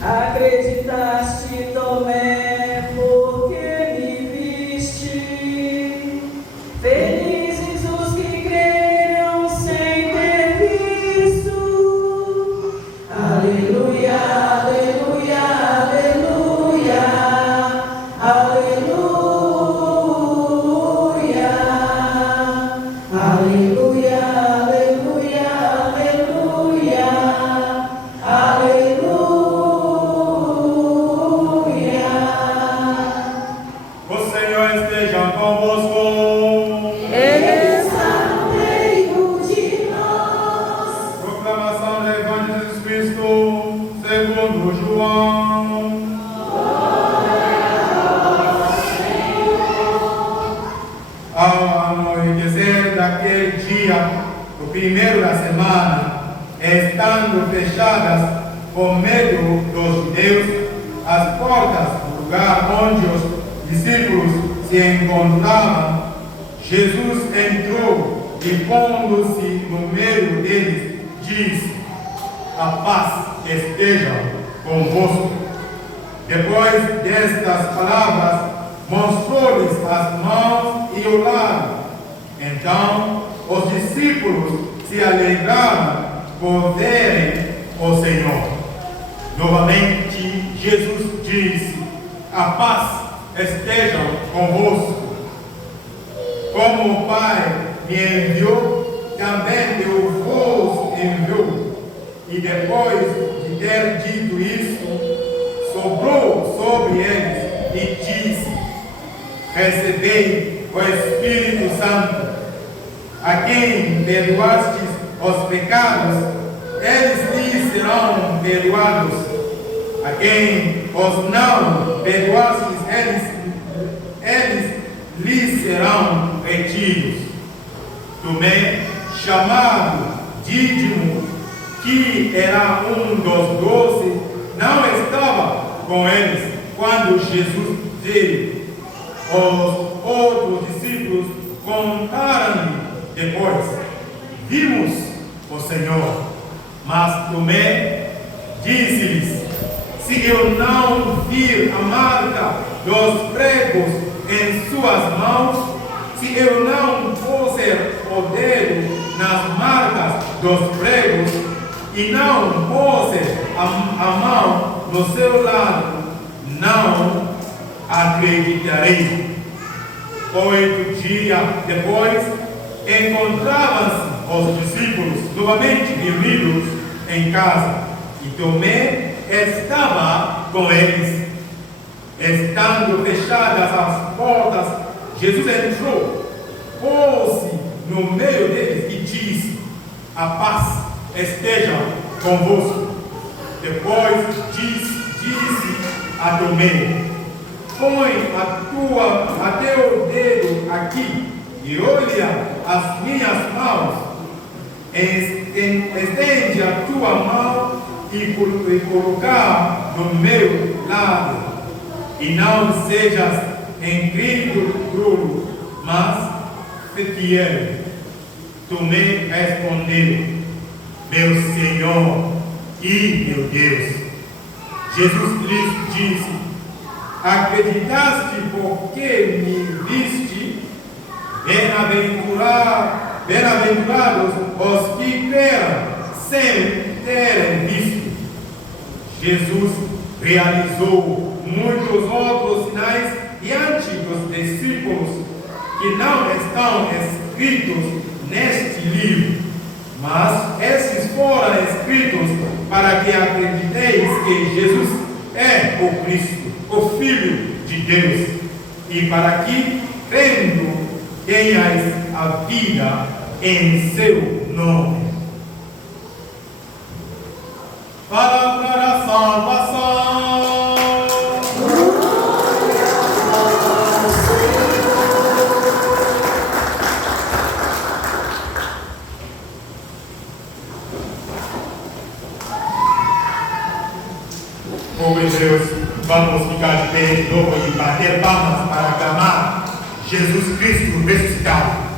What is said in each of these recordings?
Acreditaste, Tomé, porque me viste. Felizes os que creram sem ter visto. Aleluia, aleluia, aleluia, aleluia, aleluia, aleluia, aleluia, aleluia. O Senhor esteja convosco. Ele está no meio de nós. Proclamação do Evangelho de Jesus Cristo, segundo João. Ao anoitecer daquele dia, o primeiro da semana, estando fechadas por medo dos judeus as portas do lugar onde os discípulos se encontravam, Jesus entrou e, pondo-se no meio deles, disse: a paz esteja convosco. Depois destas palavras, mostrou-lhes as mãos e o lado. Então, os discípulos se alegraram por verem o Senhor. Novamente, Jesus disse: a paz esteja convosco. Como o Pai me enviou, também eu vos envio. E depois de ter dito isso, soprou sobre eles e disse: recebei o Espírito Santo. A quem perdoastes os pecados, eles lhes serão perdoados. A quem os não perdoastes, eles lhes serão retidos. Tomé, chamado Dídimo, que era um dos 12, não estava com eles quando Jesus veio. Os outros discípulos contaram-lhe depois: vimos o Senhor. Mas Tomé disse-lhes: se eu não vir a marca dos pregos em suas mãos, se eu não puser o dedo nas marcas dos pregos e não puser a mão no seu lado, não acreditarei. 8 dias depois, encontravam-se os discípulos novamente reunidos em casa, e Tomé estava com eles. Estando fechadas as portas, Jesus entrou, pôs-se no meio deles e disse: a paz esteja convosco. Depois disse a Tomé: põe a teu dedo aqui e olha as minhas mãos. Estende a tua mão e colocar no meu lado. E não sejas incrédulo, mas fiel. Tomé respondeu: meu Senhor e meu Deus. Jesus lhes disse: acreditaste porque me viste? Bem-aventurados os que creram sem terem visto. Jesus realizou muitos outros sinais diante dos discípulos que não estão escritos neste livro, mas esses foram escritos para que acrediteis que Jesus é o Cristo, o Filho de Deus, e para que, crendo, tenhais a vida em seu nome. Palavra da salvação. Povo de Deus, vamos ficar de pé de novo e bater palmas para aclamar Jesus Cristo ressuscitado.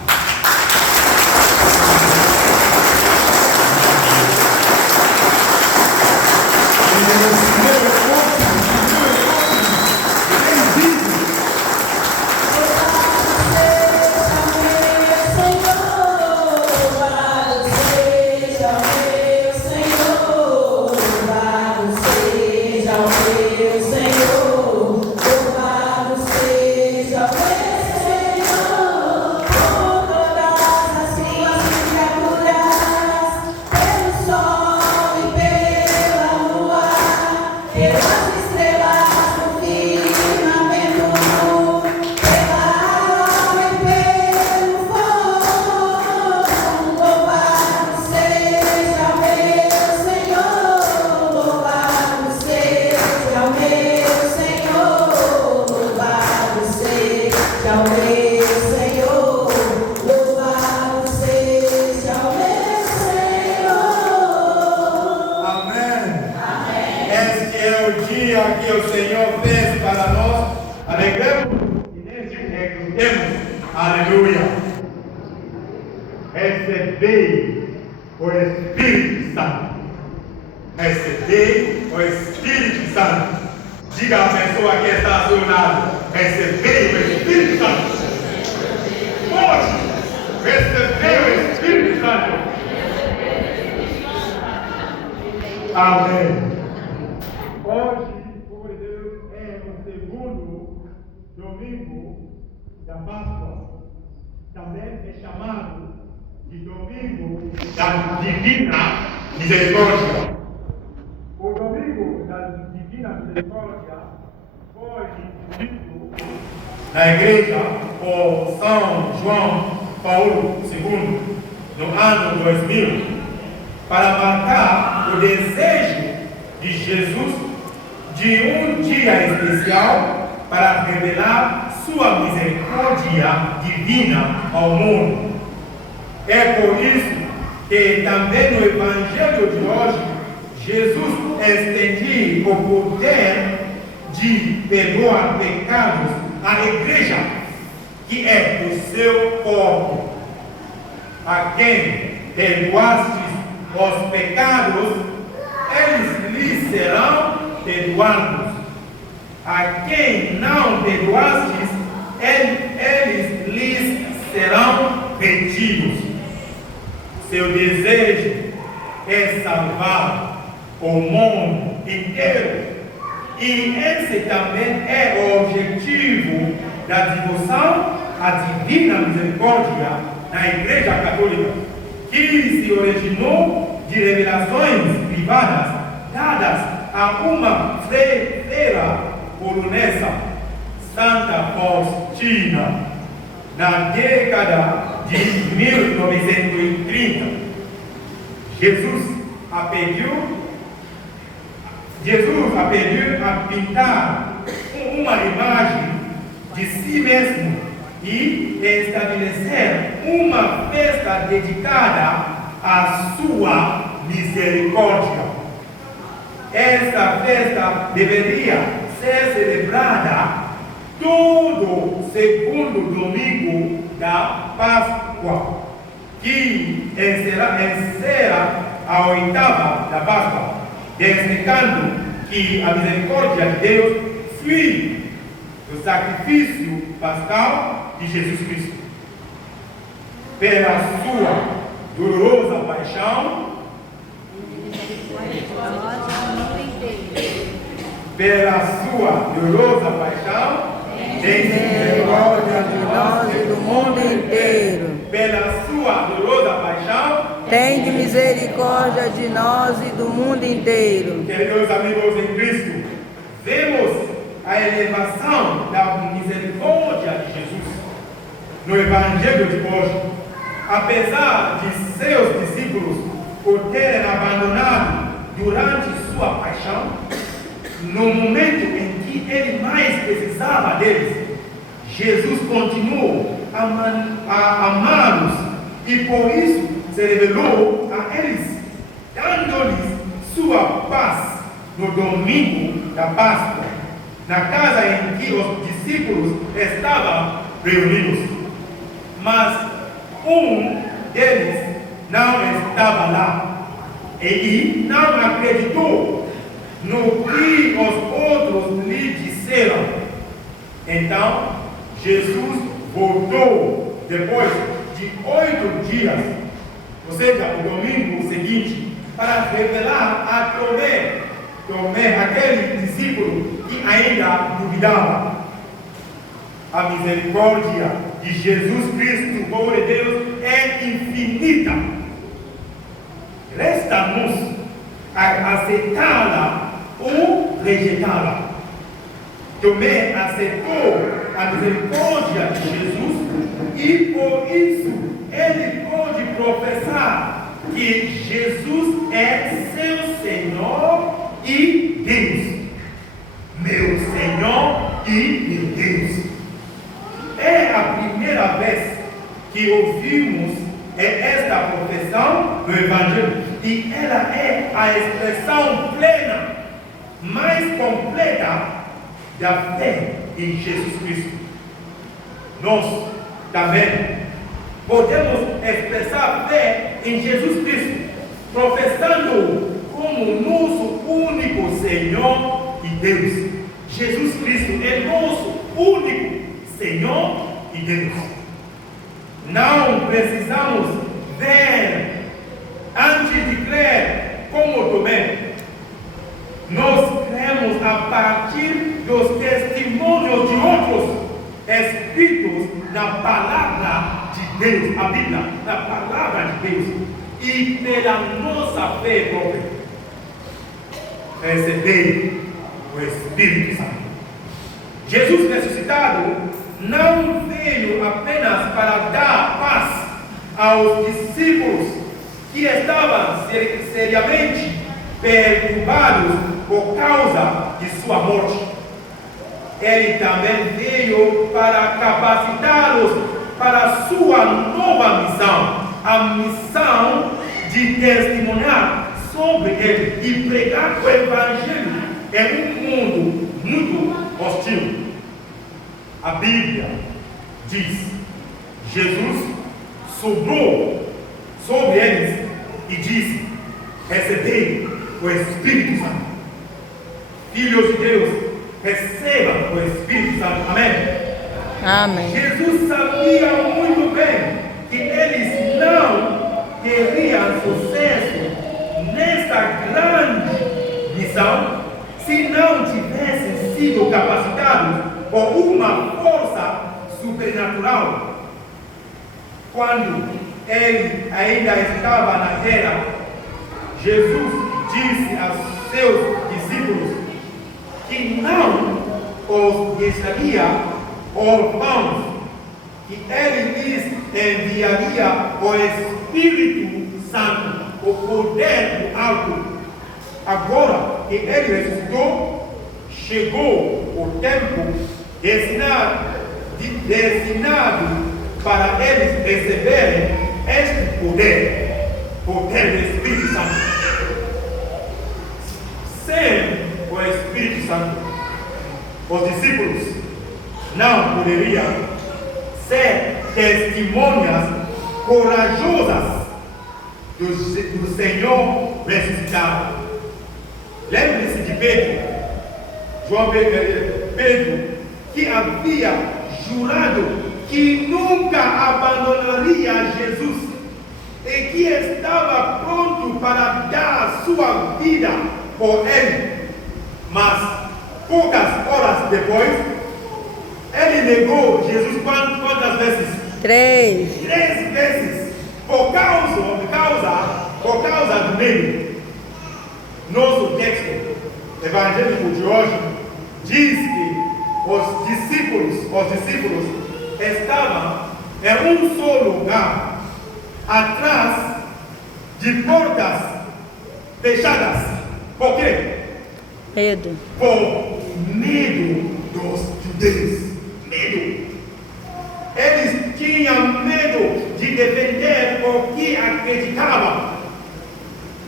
Este é o dia que o Senhor fez para nós. Alegremos e nesse exultemos. Aleluia. Recebei o Espírito Santo. Recebei o Espírito Santo. Diga à pessoa que está ao seu lado: recebei o Espírito Santo. Hoje, recebei o Espírito Santo. Amém. Hoje, por Deus, é o segundo domingo da Páscoa. Também é chamado de domingo da Divina Misericórdia. O domingo da Divina Misericórdia foi instituído na igreja por São João Paulo II no ano 2000 para marcar o desejo de Jesus de um dia especial para revelar sua misericórdia divina ao mundo. É por isso que também no Evangelho de hoje, Jesus estende o poder de perdoar pecados à igreja, que é o seu corpo. A quem perdoaste os pecados, eles lhes serão perdoados. A quem não perdoastes, eles lhes serão retidos. Seu desejo é salvar o mundo inteiro. E esse também é o objetivo da devoção à Divina Misericórdia na Igreja Católica, que se originou de revelações privadas dadas a uma freira polonesa, Santa Faustina, na década de 1930. Jesus a pediu a pintar uma imagem de si mesmo e estabelecer uma festa dedicada à sua misericórdia. Esta festa deveria ser celebrada todo segundo domingo da Páscoa, que encerra a oitava da Páscoa, destacando que a misericórdia de Deus flui do sacrifício pascal de Jesus Cristo. Pela sua dolorosa paixão, tem misericórdia de nós e do mundo inteiro. Pela sua dolorosa paixão, tem de misericórdia de nós e do mundo inteiro. Queridos amigos em Cristo, vemos a elevação da misericórdia de Jesus no Evangelho de hoje. Apesar de seus discípulos o terem abandonado durante sua paixão, no momento em que ele mais precisava deles, Jesus continuou a amá-los e por isso se revelou a eles, dando-lhes sua paz no domingo da Páscoa, na casa em que os discípulos estavam reunidos. Mas um deles não estava lá e não acreditou no que os outros lhe disseram. Então, Jesus voltou depois de 8 dias, ou seja, o domingo seguinte, para revelar a Tomé, aquele discípulo que ainda duvidava. A misericórdia de Jesus Cristo, povo de Deus, é infinita. Resta-nos aceitá-la ou rejeitá-la. Tomé aceitou a misericórdia de Jesus e por isso ele pode professar que Jesus é seu Senhor e Deus. Meu Senhor e meu Deus. É a primeira vez que ouvimos esta profissão no Evangelho, e ela é a expressão plena mais completa da fé em Jesus Cristo. Nós também podemos expressar fé em Jesus Cristo, professando como nosso único Senhor e Deus. Jesus Cristo é nosso único Senhor e Deus. Não precisamos ver antes de crer como Tomé. Nós cremos a partir dos testemunhos de outros escritos na palavra de Deus, a Bíblia, na palavra de Deus, e pela nossa fé própria. Receber o Espírito Santo. Jesus ressuscitado não veio apenas para dar paz aos discípulos que estavam seriamente perturbados por causa de sua morte. Ele também veio para capacitá-los para a sua nova missão, a missão de testemunhar sobre ele e pregar o Evangelho em um mundo muito hostil. A Bíblia diz: Jesus soprou sobre eles e disse: recebei o Espírito Santo. Filhos de Deus, recebam o Espírito Santo. Amém? Amém. Jesus sabia muito bem que eles não teriam sucesso nesta grande missão se não tivessem sido capacitados por uma força supernatural. Quando ele ainda estava na terra, Jesus disse aos seus discípulos que não os deixaria órfãos, que ele lhes enviaria o Espírito Santo, o poder do alto. Agora que ele ressuscitou, chegou o tempo destinado para eles receberem este poder do Espírito Santo. Sem o Espírito Santo, os discípulos não poderiam ser testemunhas corajosas do Senhor ressuscitado. Lembre-se de Pedro, que havia jurado que nunca abandonaria Jesus e que estava pronto para dar sua vida por ele. Mas poucas horas depois, ele negou Jesus quantas vezes? 3 vezes. Por causa do medo. Nosso texto evangélico de hoje diz que os discípulos estavam em um só lugar, atrás de portas fechadas. Por quê? Medo. Por medo dos judeus. Medo. Eles tinham medo de defender o que acreditavam.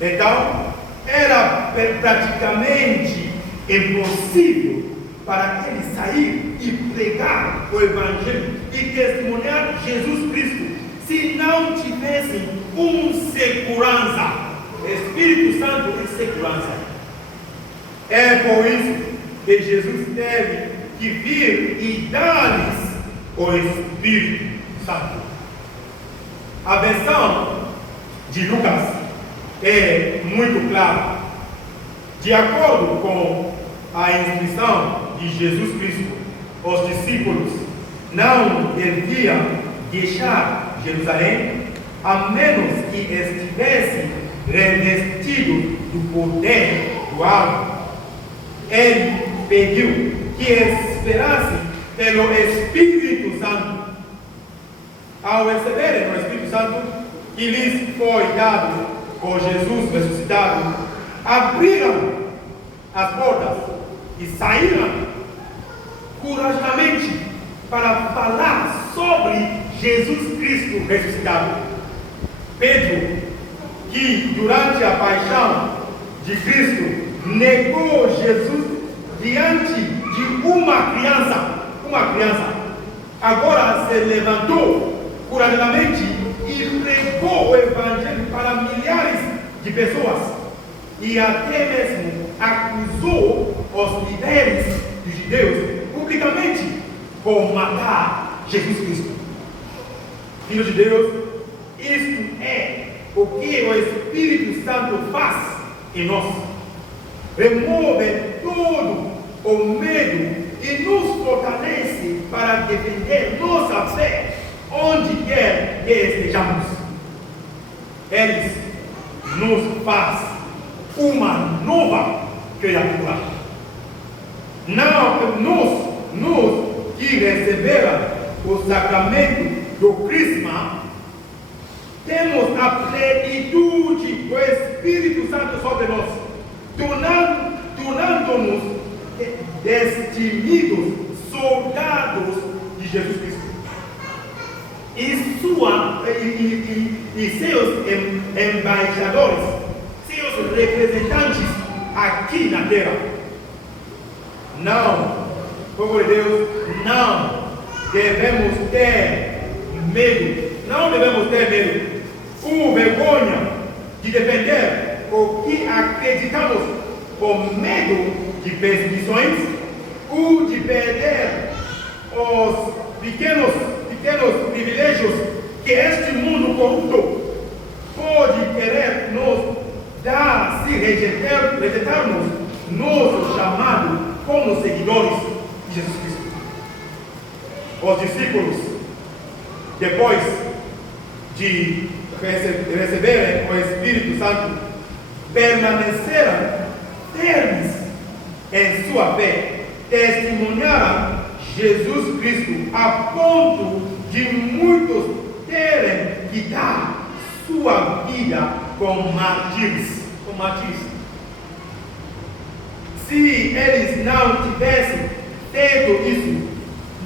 Então, era praticamente impossível para eles sair e pregar o Evangelho e testemunhar Jesus Cristo se não tivessem segurança. Espírito Santo e segurança. É por isso que Jesus teve que vir e dar-lhes o Espírito Santo. A versão de Lucas é muito clara. De acordo com a instrução de Jesus Cristo, os discípulos não deviam deixar Jerusalém a menos que estivessem revestidos do poder do alto. Ele pediu que esperassem pelo Espírito Santo. Ao receberem o Espírito Santo, que lhes foi dado por Jesus ressuscitado, abriram as portas e saíram corajosamente para falar sobre Jesus Cristo ressuscitado. Pedro, que durante a paixão de Cristo negou Jesus diante de uma criança. Agora se levantou corajosamente e pregou o evangelho para milhares de pessoas. E até mesmo acusou os líderes dos judeus publicamente por matar Jesus Cristo. Filho de Deus, isto é o que o Espírito Santo faz em nós. Remove todo o medo e nos fortalece para defender nossa fé onde quer que estejamos. Ele nos faz uma nova criatura. Não nos que receberam o sacramento do Crisma, temos a plenitude do Espírito Santo sobre nós, tornando-nos destemidos soldados de Jesus Cristo e seus embaixadores, seus representantes aqui na terra. Não, povo de Deus, não devemos ter medo ou vergonha de defender o que acreditamos por medo de perseguições ou de perder os pequenos privilégios que este mundo corrupto pode querer nos dar se rejeitarmos nosso chamado como seguidores de Jesus Cristo. Os discípulos, depois de receberem o Espírito Santo, permaneceram firmes em sua fé, testemunharam Jesus Cristo a ponto de muitos terem que dar sua vida como mártires. Se eles não tivessem feito isso,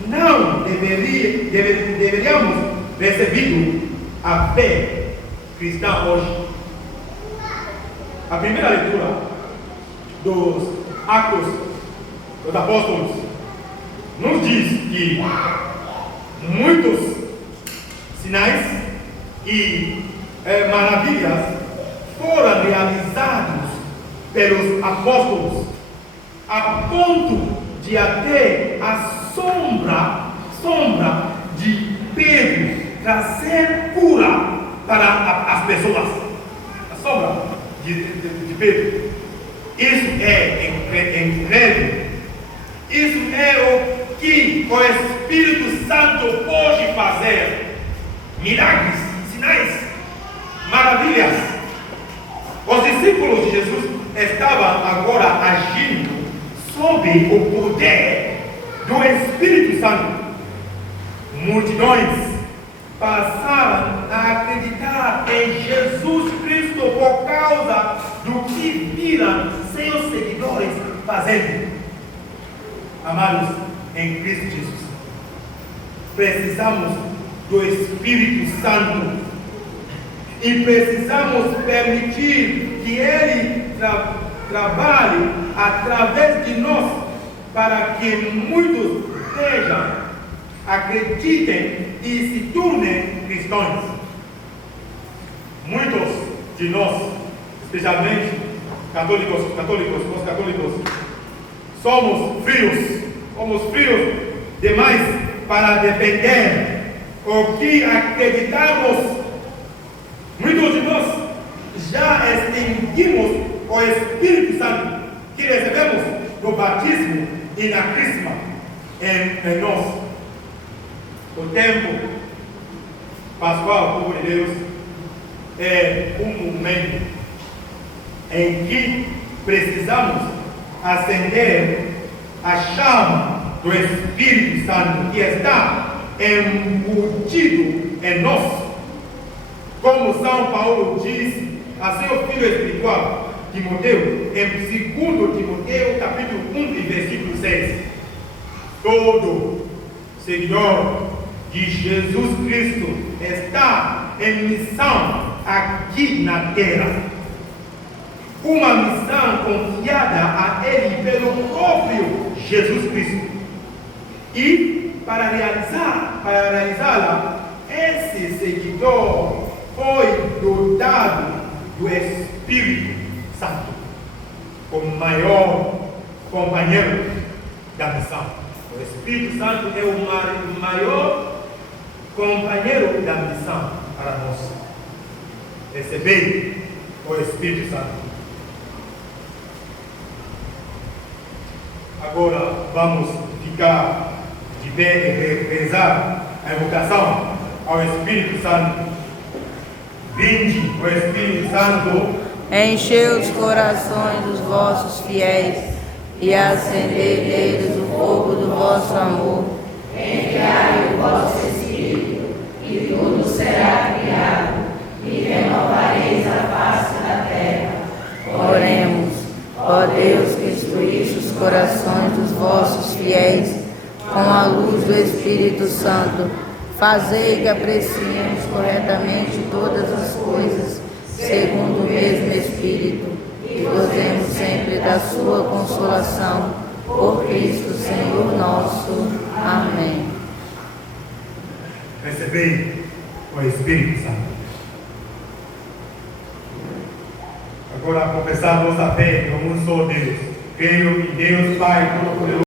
não deveríamos recebido a fé cristã hoje. A primeira leitura dos Atos dos Apóstolos nos diz que muitos sinais e maravilhas foram realizados pelos apóstolos, a ponto de até a sombra de Pedro trazer cura para as pessoas. A sombra de Pedro. Isso é incrível. Isso é o que o Espírito Santo pode fazer. Milagres, sinais, maravilhas. Os discípulos de Jesus estavam agora agindo sob o poder do Espírito Santo. Multidões passaram a acreditar em Jesus Cristo por causa do que viram seus seguidores fazendo. Amados em Cristo Jesus, precisamos do Espírito Santo e precisamos permitir que Ele trabalhe através de nós para que muitos acreditem e se tornem cristãos. Muitos de nós, especialmente nós católicos, somos frios demais para defender o que acreditamos. Muitos de nós já extinguimos o Espírito Santo que recebemos no batismo e na crisma em nós. O tempo pascual, povo de Deus, é um momento em que precisamos acender a chama do Espírito Santo que está embutido em nós. Como São Paulo diz a seu filho espiritual, Timoteu, em 2 Timoteu, capítulo 1, versículo 6. Todo seguidor de Jesus Cristo está em missão aqui na terra. uma missão confiada a Ele pelo próprio Jesus Cristo. E para realizá-la, esse seguidor foi dotado do Espírito Santo, como maior companheiro da missão. O Espírito Santo é o maior companheiro da missão para nós. Receber o Espírito Santo. Agora vamos ficar de pé e rezar a invocação ao Espírito Santo. Vinde, o Espírito Santo, enchei os corações dos vossos fiéis e acendei neles o fogo do vosso amor. Enviai o vosso Espírito, e tudo será criado, e renovareis a face da terra. Oremos, ó Deus, que instruíste os corações dos vossos fiéis com a luz do Espírito Santo, fazei que apreciemos corretamente todas as coisas, segundo o mesmo Espírito, e gozemos sempre da sua consolação, por Cristo Senhor nosso. Amém. recebei o Espírito Santo. Agora confessar nossa fé como um só Deus. Creio em Deus Pai Todo-Poderoso,